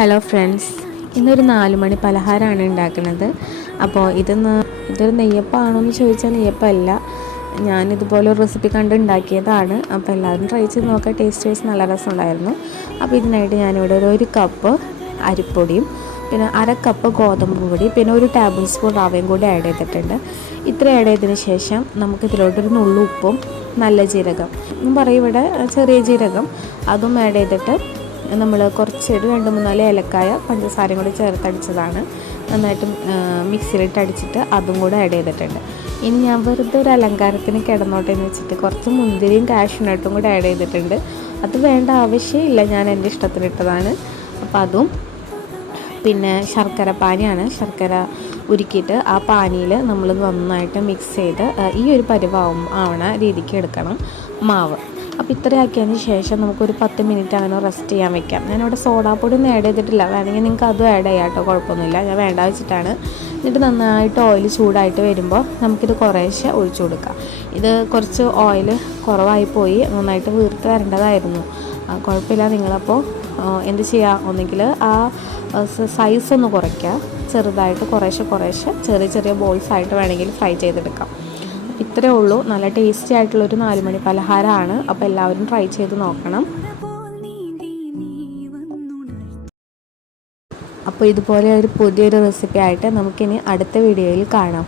Hello friends, ഇന്നൊരു 4 മണി പലഹാരമാണ് ഉണ്ടാക്കുന്നത്. അപ്പോൾ ഇതൊരു നെയ്യപ്പമാണോ എന്ന് ചോദിച്ചാൽ നെയ്യപ്പമല്ല. ഞാനിതുപോലെ ഒരു റെസിപ്പി കണ്ട് ഉണ്ടാക്കിയതാണ്. അപ്പോൾ എല്ലാവരും ട്രൈ ചെയ്ത് നോക്കാം. ടേസ്റ്റ് വൈസ് നല്ല രസമുണ്ടായിരുന്നു. അപ്പോൾ ഇതിനായിട്ട് ഞാനിവിടെ ഒരു കപ്പ് അരിപ്പൊടിയും പിന്നെ 1/2 കപ്പ് ഗോതമ്പ് പൊടി പിന്നെ 1 ടേബിൾ സ്പൂൺ റവയും കൂടി ആഡ് ചെയ്തിട്ടുണ്ട്. ഇത്ര ആഡ് ചെയ്തതിന് ശേഷം നമുക്കിതിലോട്ടൊരു നുള്ളു ഉപ്പും നല്ല ജീരകം പറയും ഇവിടെ ചെറിയ ജീരകം അതും ആഡ് ചെയ്തിട്ട് നമ്മൾ കുറച്ചൊരു 2-3 ഏലക്കായ പഞ്ചസാരയും കൂടി ചേർത്തടിച്ചതാണ്. നന്നായിട്ട് മിക്സിയിലിട്ട് അടിച്ചിട്ട് അതും കൂടെ ആഡ് ചെയ്തിട്ടുണ്ട്. ഇനി ഞാൻ വെറുതെ ഒരു അലങ്കാരത്തിന് കിടന്നോട്ടെ എന്ന് വെച്ചിട്ട് കുറച്ച് മുന്തിരിയും കാഷ്യൂനട്ടും കൂടി ആഡ് ചെയ്തിട്ടുണ്ട്. അത് വേണ്ട ആവശ്യമില്ല, ഞാൻ എൻ്റെ ഇഷ്ടത്തിനിട്ടതാണ്. അപ്പോൾ അതും പിന്നെ ശർക്കര പാനിയാണ്. ശർക്കര ഉരുക്കിയിട്ട് ആ പാനിയിൽ നമ്മൾ നന്നായിട്ട് മിക്സ് ചെയ്ത് ഈ ഒരു ആവണ രീതിക്ക് എടുക്കണം മാവ്. അപ്പോൾ ഇത്രയാക്കിയതിന് ശേഷം നമുക്കൊരു 10 മിനിറ്റ് അങ്ങനെ റെസ്റ്റ് ചെയ്യാൻ വെക്കാം. ഞാനിവിടെ സോഡാപ്പൊടി ഒന്നും ആഡ് ചെയ്തിട്ടില്ല, വേണമെങ്കിൽ നിങ്ങൾക്ക് അതും ആഡ് ചെയ്യാം കേട്ടോ, കുഴപ്പമൊന്നുമില്ല. ഞാൻ വേണ്ട വെച്ചിട്ടാണ്. എന്നിട്ട് നന്നായിട്ട് ഓയിൽ ചൂടായിട്ട് വരുമ്പോൾ നമുക്കിത് കുറേശ്ശെ ഒഴിച്ചു കൊടുക്കാം. ഇത് കുറച്ച് ഓയിൽ കുറവായി പോയി, നന്നായിട്ട് വീർത്ത് വരേണ്ടതായിരുന്നു. കുഴപ്പമില്ല, നിങ്ങളപ്പോൾ എന്ത് ചെയ്യുക, ഒന്നെങ്കിൽ ആ സൈസ് ഒന്ന് കുറയ്ക്കുക, ചെറുതായിട്ട് കുറേശ്ശെ ചെറിയ ബോൾസായിട്ട് വേണമെങ്കിൽ ഫ്രൈ ചെയ്തെടുക്കാം. ഇത്രയേ ഉള്ളൂ. നല്ല ടേസ്റ്റി ആയിട്ടുള്ളൊരു 4 മണി പലഹാരമാണ്. അപ്പോൾ എല്ലാവരും ട്രൈ ചെയ്ത് നോക്കണം. അപ്പോൾ ഇതുപോലെ ഒരു പുതിയൊരു റെസിപ്പി ആയിട്ട് നമുക്കിനി അടുത്ത വീഡിയോയിൽ കാണാം.